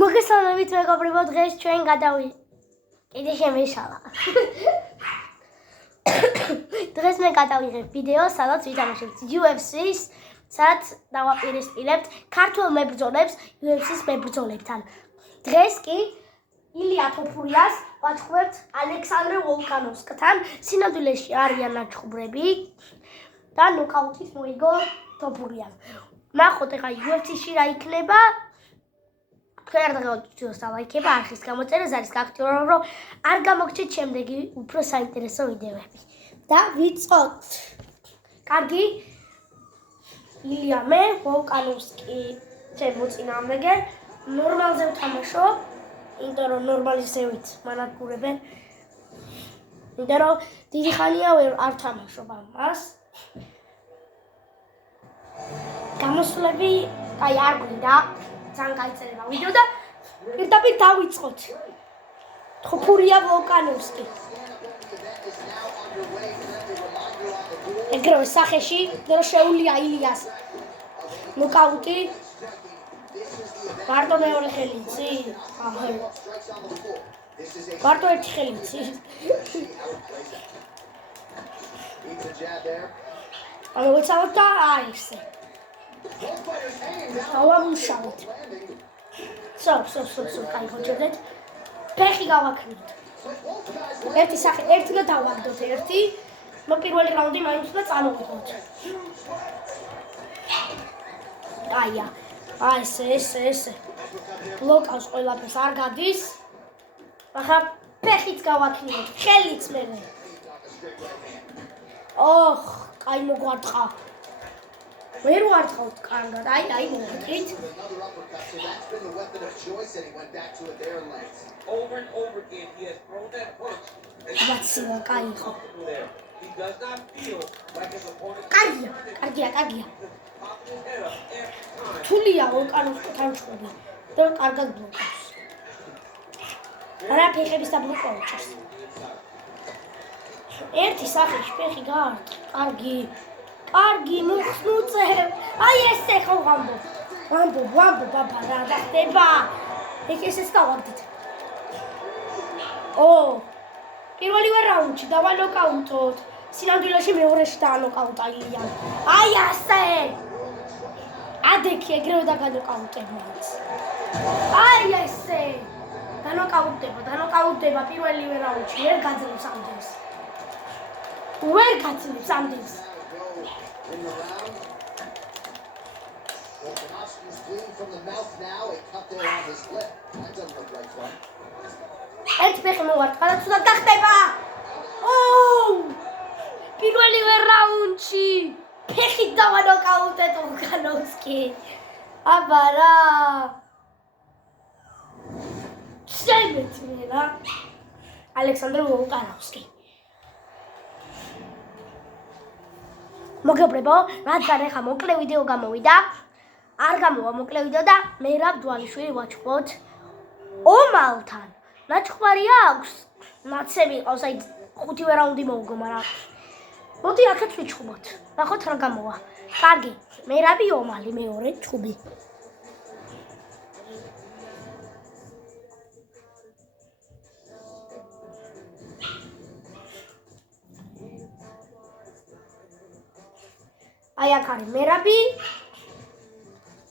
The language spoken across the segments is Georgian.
მოგესალმებით მეგობრებო, დღეს ჩვენ კიდე შემეშალა. დღეს მე გადავიღებ ვიდეო, სადაც ვითამაშებთ UFC-ს, სადაც დავაპირისპირებთ ქართულ მებრძოლებს UFC-ს მებრძოლებთან. დღეს კი ილია თოფურიას ვაჩხუბებთ ალექსანდრე ვოლკანოვსკთან. სინამდვილეში არიან ნაჩხუბრები და ნოკაუტით მოიგო თოფურიამ. ნახოთ ეხლა UFC-ში რა იქნება. თქვენ არ დაგავიწყდეთ ლაიქება, არხის გამოწერას არის გაქცევრო, რომ არ გამოგჩეთ შემდეგი უფრო საინტერესო ვიდეოები. და ვიწყოთ. კარგი. ილია მე ვოლკანოვსკი შემოწინააღმდეგე, ნორმალზე ვთამაშო, იმიტომ რომ ნორმალიზებით მანადგურებენ. იმიტომ რომ დიდი ხანია არ ვთამაშობ ამას. გამოსვლები აი არ გვინდა. ძალიან გაიწერება ვიდეო და პირდაპირ დავიწყოთ. თოფურია ვოლკანოვსკი. ეგრევე სახეში, რომ შეუულია ილიას ნოკაუტი. მარტო მეორე ხელი იცი? აჰა. მარტო ერთი ხელი იცი? ანუ ვეცავთ და აი ესე. ავამუშავეთ. სო, კაი ხოჭებდეთ. ფეხი გავაქნით. ერთი სახე, ერთი და დავაგდოთ ერთი. პირველი რაუნდი მაინც უნდა წამოვიდოთ. აია. აი ესე. ბლოკავს ყველაფერს არ გადის. ახლა ფეხიც გავაქნით. ხელიც მე. ოხ, კაი მოგვარტყა. ვერ ვარტყავთ კარგად. აი მოვიტყვით. ვაცია, კაი ხო. კარგია. თულია ვოლკანოვსკთან ჩხუბი. და კარგად ბლოკავს. რა ფეხების დაბლოკავს. ერთი სახეში ფეხი გაარტყა. კარგი მუხნუწე. აი ესე ხო ვამბობ ბაბა რა ხდება? ესეც დავაგდით. პირველივე რაუნდში დავალოკაუტოთ. სინამდვილეში მეორეში დაანოკაუტა ილიამ. აი ასე. ადექი ეგრევე დაგანოკაუტებმაც. აი ესე. დანოკაუტდება პირველივე რაუნდში. ვერ გაძლევს ამდენს. In the round, Volkanovski's bleeding from the mouth now. A cut there on his lip. That doesn't look right for him. It's better than what? Let's go back there. პირველივე რაუნდში ფეხით დავანოკაუტეთ ვოლკანოვსკი. აბა რა. შემეცნე რა. ალექსანდრე ვოლკანოვსკი. მოგებრებო, რადგან ეხა მოკლე ვიდეო გამოვიდა, არ გამოვა მოკლე ვიდეო და მე რა ბძვალიშვილი ვაჩხუბოთ ომალთან. ნაჩხუბარი აქვს, ნაცები ყავს, აი 5 რაუნდი მოუგო, მაგრამ მოდი აქეთ ვიჩხუბოთ. ნახოთ რა გამოვა. კარგი, მერაბი ომალი მეორე ჩხუბი. აი აქ არის მერაბი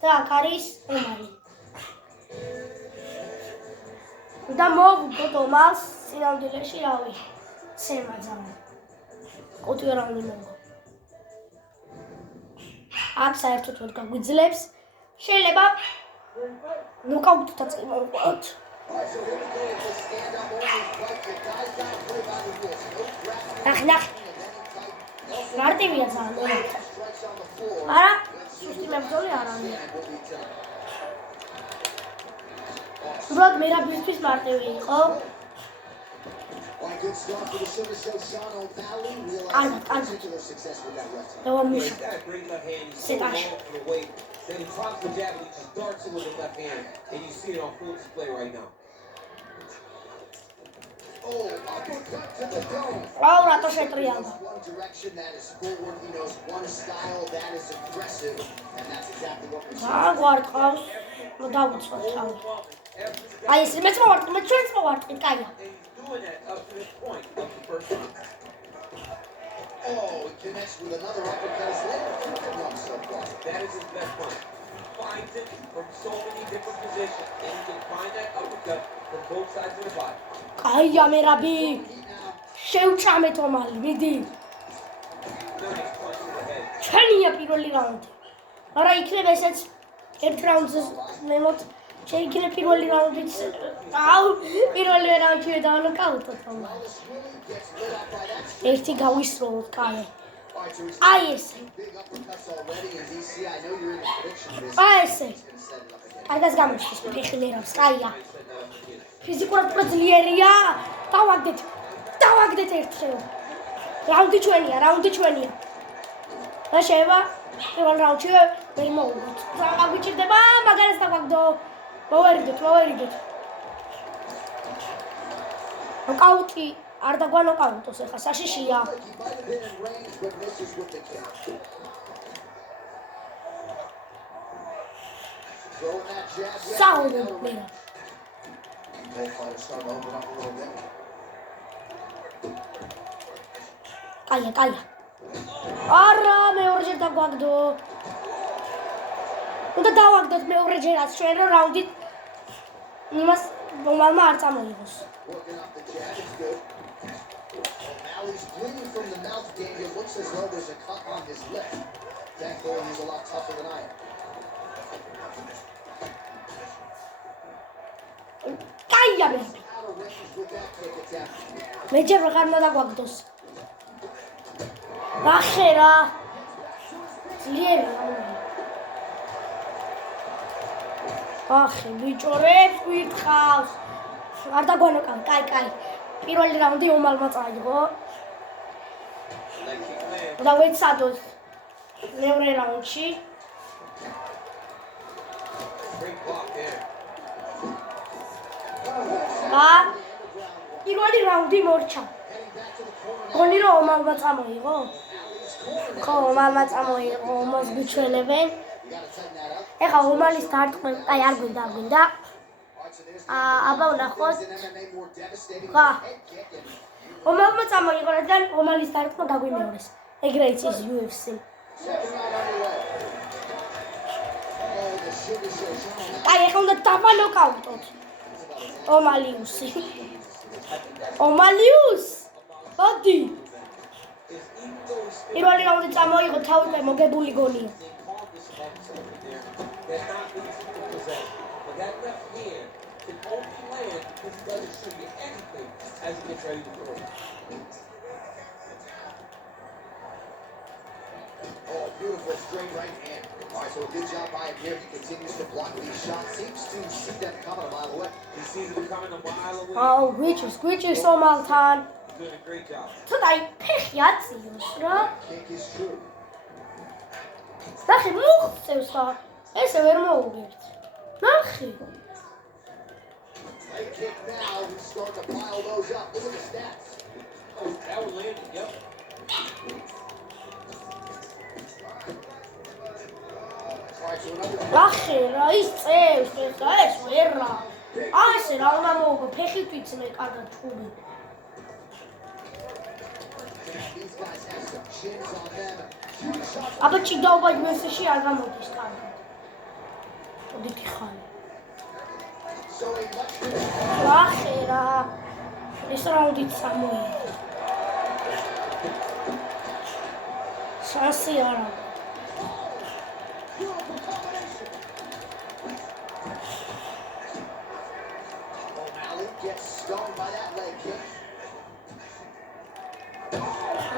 და აქ არის ომალი. და მოვუგოთ ომალს სინამდვილეში რავი. შემაძამა. 5 რაუნდი მოვა. აქ საერთოდ ვერ გაგვიძლებს. შეიძლება ნოკაუტითაც მოვუყოთ. ნახე. მარტივია ძალიან. არა, სუსტი მებრძოლი არ არის. უბრალოდ მერაბისთვის მარტივი იყო. კარგად. დავამუშავე. სეტაში. რატო შეტრიალდა? აგვარტყავს. დავუწყოთ თავი. აი ეს მეც მოვარტყი, მე ჩვენც მოვარტყი, კაია. Oh, he connects with another uppercut. He's landed two good ones so far. That is his best one. Finds it from so many different positions, and he can find that uppercut from both sides of the body. კაია მერაბი. შევჭამეთ ომალი, მიდი. Nice punch to the head. ჩვენია პირველი რაუნდი. არა იქნება ესეც ერთ რაუნდზე მემოთ შეიძლება პირველი რაუნდიც აუ პირველი რაუნდში დავნოკაუტოთ ომალი. ერთი გავისროლოთ კაი. აი ესე. აი ესე. აიგას გამოჩნდეს ფეხილერავს, კაია. ფიზიკურად უფრო ძლიერია. დავაგდეთ ერთხელ. რაუნდი ჩვენია. და შეიძლება პირველ რაუნდში ვერ მოვუგოთ. აგვიჭირდება, მაგარას დავაგდო. მოვერიდოთ. ნოკაუტი არ დაგვანოკაუტოს ახლა საშიშია. საუნდ მერა. კაია. არა მეორეჯერ დაგვაგდო. უნდა დავაგდოთ მეორეჯერაც ჩვენ რომ რაუნდი იმას მომალმა არ წამოიღოს. He's bleeding from the mouth game. It looks as though there's a cut on his lip. Thankfully, he's a lot tougher than I am. კაია მე. Out of range with that kick attempt. მეჯერ ვეღარ მოდაგვაგდოს. ახერა. ძლიერია. ახე ბიჭორებს ვითხავს. არ დაგვანოკავ, კაი. პირველი რაუნდი ომალმა წაიღო. და ვეცადოთ მეორე რაუნდში. პირველი რაუნდი მორჩა. გონი რომ ომალმა წამოიღო? ხო, ომალმა წამოიღო, ომას გიჩვენებენ. ეხლა ომალის დარტყმა, აი არ გვინდა. აბა ვნახოთ. ხა. ომალმა წამოიღო, რადგან ომალის დარტყმა გაგვიმეორეს. ეგრე იცის UFC. აი ეხლა უნდა დავანოკაუტოთ. ომალიუს. ოდი. პირველი რაუნდი წამოიღო, თავი მოგებული გონია. Oh, beautiful straight right hand. All right, so a good job by him here. He continues to block these shots. Seems to see them coming a mile away. He sees them coming a mile away. აუ, გვიჭირს ომალთან. He's doing a great job. ცოტა ფეხი აწიოს რა. Kick is true. ნახე, მოხწევს და ესე ვერ მოუგებთ. ნახე. Leg kick now. He's starting to pile those up. Look at the stats. Oh, that one landed. Yep. All right, so another. ნახე რა ის წევს და ეს ვერა. ასე რა უნდა მოუგო, ფეხით ვიცმე კარგად ჩხუბი. These guys have some chins on them. Huge shots. აბა ჭიდაობა UFC-ში არ გამოდის კარგად. მოდით ხალე. So a much ნახე რა. ეს რაუნდიც სამოიღო. შანსი არ აქვს. O'Malley gets stung by that leg kick.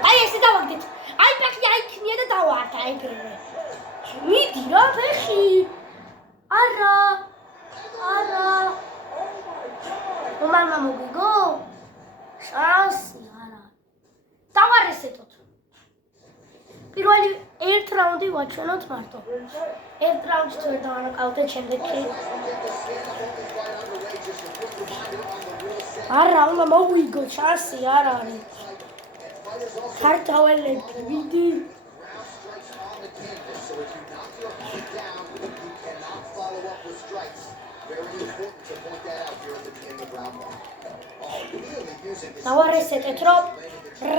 აი ესე დავაგდეთ. აი ფეხი აიქნია და დავარდა ეგრევე. მიდი რა ფეხი. არა. მომალმა მოგიგო? შანსი არა. დავარესეთოთ. პირველი ერთ რაუნდი ვაჩვენოთ მარტო. ერთ რაუნდში თუ დავანოკაუტეთ შემდეგში. არა, უნდა მოვიგო, შანსი არ არის. ქართველები, ვიდი. Ground strikes on the canvas, so if you knock your opponent down, you cannot follow up with strikes. Very important to point that out here at the beginning of round one. Oh, really using his დავარესეტეთ, რომ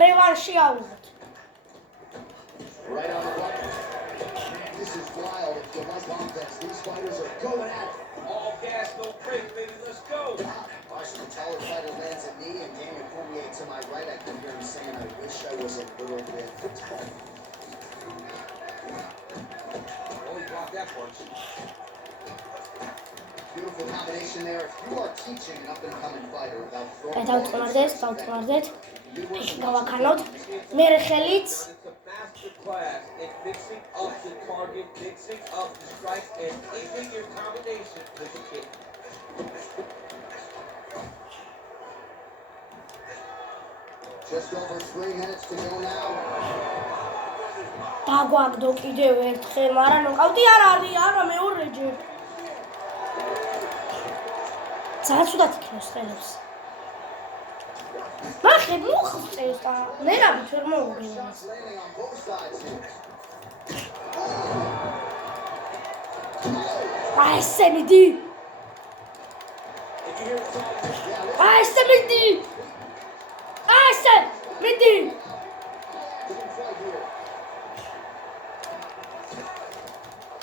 რევანში აუღოთ. right on the button. This is wild. If you like offense, these fighters are going at it. All gas, no brakes, baby. Let's go. Arsenal taller fighter lands a knee, and Daniel Cormier to my right. I can hear him saying, "I wish I was a little bit taller." Oh, he blocked that punch. Beautiful combination there. If you are teaching an up-and-coming fighter about throwing დავწყმარდეთ. ფეხი გავაქანოთ. მე ხელიც It's a master class in mixing up the target, mixing up the strikes, and keeping your combination with the kick. just over 3 minutes to go now. დაგვაგდო კიდევ ერთხელ, მაგრამ ნოკაუტი არ არის, არა მეორეჯერ. ძალიან ცუდად იქნებს ხელებს. მახე მოხწევს და ნერაბი ვერ მოუგებს. Landing on both sides here. აი ესე მიდი. If you hear the song, აი ესე მიდი. აი ესე მიდი.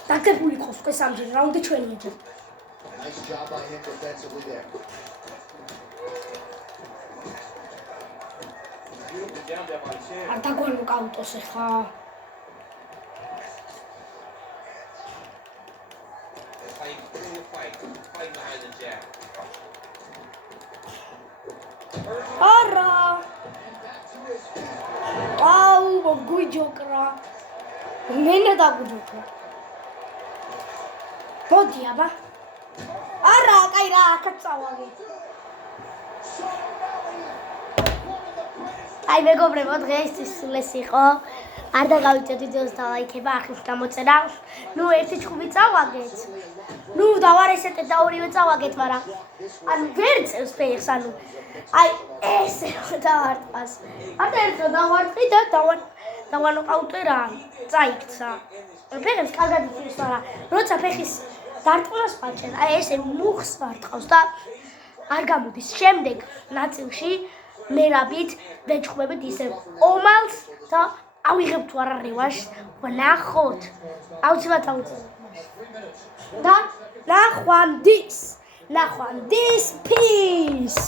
დაგებული ყავს ეს ამჯერ რაუნდი ჩვენი ეძებ. Nice job by him defensively there. beautiful down there by Chan. არ დაგვანოკაუტოს ახლა. That's how you win the fight. Fight behind the jab. არა. აუ, მოგვიჯოკრა. მენა დაგვიჯოკრა. მოდი აბა. არა, კაი რა, აქაც წავაგე. აი მეგობრებო, დღეისთვის სულ ეს იყო. არ დაგავიწოთ ვიდეოს და ლაიქება, ახლის გამოწერა. ნუ ერთი ჩხუბი წავაგეთ. ნუ დავარესეტეთ და ორივე წავაგეთ, მაგრამ ანუ ვერ წევს ფეხს, ანუ აი ესე დავარტყას. არა ერთო დავარტყი და დავანოკაუტე რა, წაიქცა. ფეხებს კარგად იწვის, მაგრამ როცა ფეხის დარტყმას ვაჭერ, აი ესე მუხს ვარტყავს და არ გამოდის. შემდეგ ნაწილში მერაბით ვეჭხმებით ისევ ომალს და ავიღებთ თუ არა რევანშს, ვნახოთ. აუცილებლად ავუწევთ. და ნახვამდის, peace.